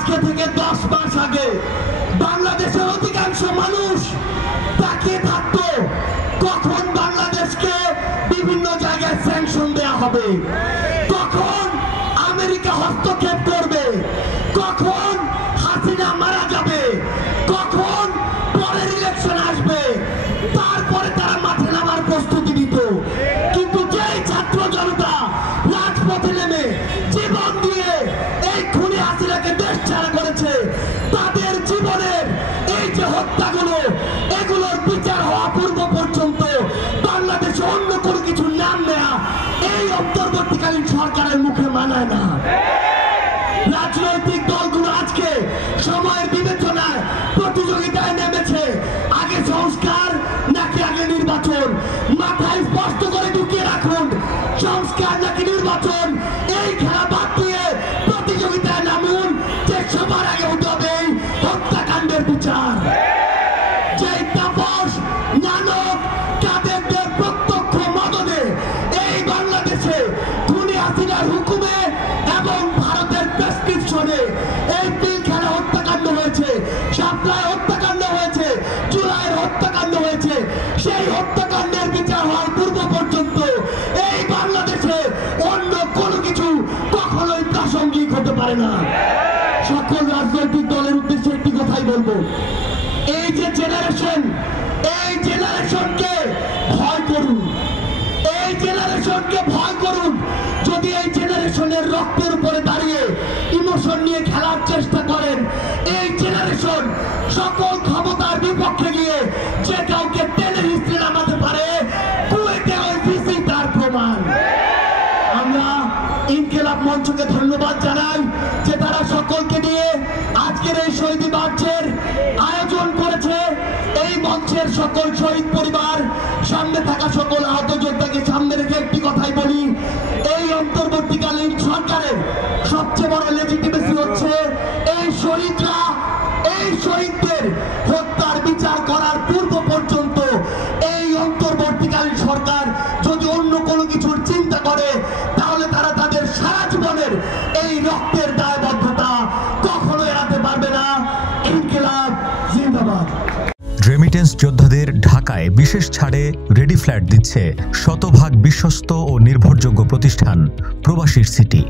আজকে থেকে 10 মাস আগে বাংলাদেশের অধিকাংশ মানুষ তাকিয়ে থাকতো কখন বাংলাদেশকে বিভিন্ন জায়গায় স্যাংশন দেয়া হবে, কখন আমেরিকা হস্তক্ষেপ করবে, কখন হাসিনা মারা যাবে, কখন পরের ইলেকশন আসবে, তারপরে তারা মাঠে নামার প্রস্তুতি নিত। কিন্তু যেই ছাত্র জনতা রাজপথে নেমে জীবন দিয়ে এই খুনি হাসিনাকে দেশ ছাড়া করেছে, তাদের জীবনের এই যে হত্যাগুলো, এগুলোর বিচার হওয়া পূর্ব পর্যন্ত বাংলাদেশে অন্য কোনো কিছু নাম নেয়া এই অন্তর্বর্তীকালীন সরকারের মুখে মানায় না। রাজনৈতিক দলগুলো আজকে সময়ের বিবেচনায় প্রতিযোগিতায় নেমেছে, আগে সংস্কার নাকি আগে নির্বাচন। মাথায় স্পষ্ট করে ঢুকিয়ে রাখুন, সংস্কার নাকি নির্বাচন, এই খেলা বাদ দিয়ে প্রতিযোগিতায় নামুন যে সবার আগে হতে হবে হত্যাকাণ্ডের বিচার। যে তাপস নানক কাদেরদের প্রত্যক্ষ মদদে এই বাংলাদেশে খুনি হাসিনার হুকুমে এবং ভারতের প্রেসক্রিপশনে এই পিলখানা হত্যাকাণ্ড হয়েছে, শাপলায় হত্যাকাণ্ড হয়েছে, জুলাইয়ের হত্যাকাণ্ড হয়েছে, সেই হত্যাকাণ্ডের বিচার হওয়ার পূর্ব পর্যন্ত এই বাংলাদেশে অন্য কোনো কিছু কখনোই প্রাসঙ্গিক হতে পারে না। সকল রাজনৈতিক দলের উদ্দেশ্যে একটি কথাই বলবো, এই যে জেনারেশন, এই জেনারেশনকে ভয় করুন, এই জেনারেশনকে ভয় করুন। যদি এই জেনারেশনের রক্তের উপরে দাঁড়িয়ে ইমোশন নিয়ে খেলার চেষ্টা করেন, এই জেনারেশন সকল ক্ষমতার বিপক্ষে গিয়ে যে কাউকে টেনে হিস্ট্রি নামাতে পারে, কুয়েটে ওই ভিসি তার প্রমাণ। আমরা ইনকিলাব মঞ্চকে ধন্যবাদ জানাই যে তারা সকলকে নিয়ে আজকের এই শহীদ মার্চের আয়োজন করেছে। এই মঞ্চের সকল শহীদ পরিবার, সামনে থাকা সকল আহত যোদ্ধাকে সামনে রেখে একটি কথাই বলি, এই অন্তর্বর্তীকালীন সরকারের সবচেয়ে বড় লেজিটিমেসি হচ্ছে এই শহীদরা, এই শহীদদের হত্যার বিচার করার পূর্ব পর্যন্ত এই অন্তর্বর্তীকালীন সরকার যদি অন্য কোনো কিছুর চিন্তা করে, তাহলে তারা তাদের সারা জীবনের এই রক্তের দায়বদ্ধতা কখনো এড়াতে পারবে না। ইনকিলাব জিন্দাবাদ। রেমিটেন্স যোদ্ধাদের ঢাকায় বিশেষ ছাড়ে রেডি ফ্ল্যাট দিচ্ছে শতভাগ বিশ্বস্ত ও নির্ভরযোগ্য প্রতিষ্ঠান প্রবাসীর সিটি।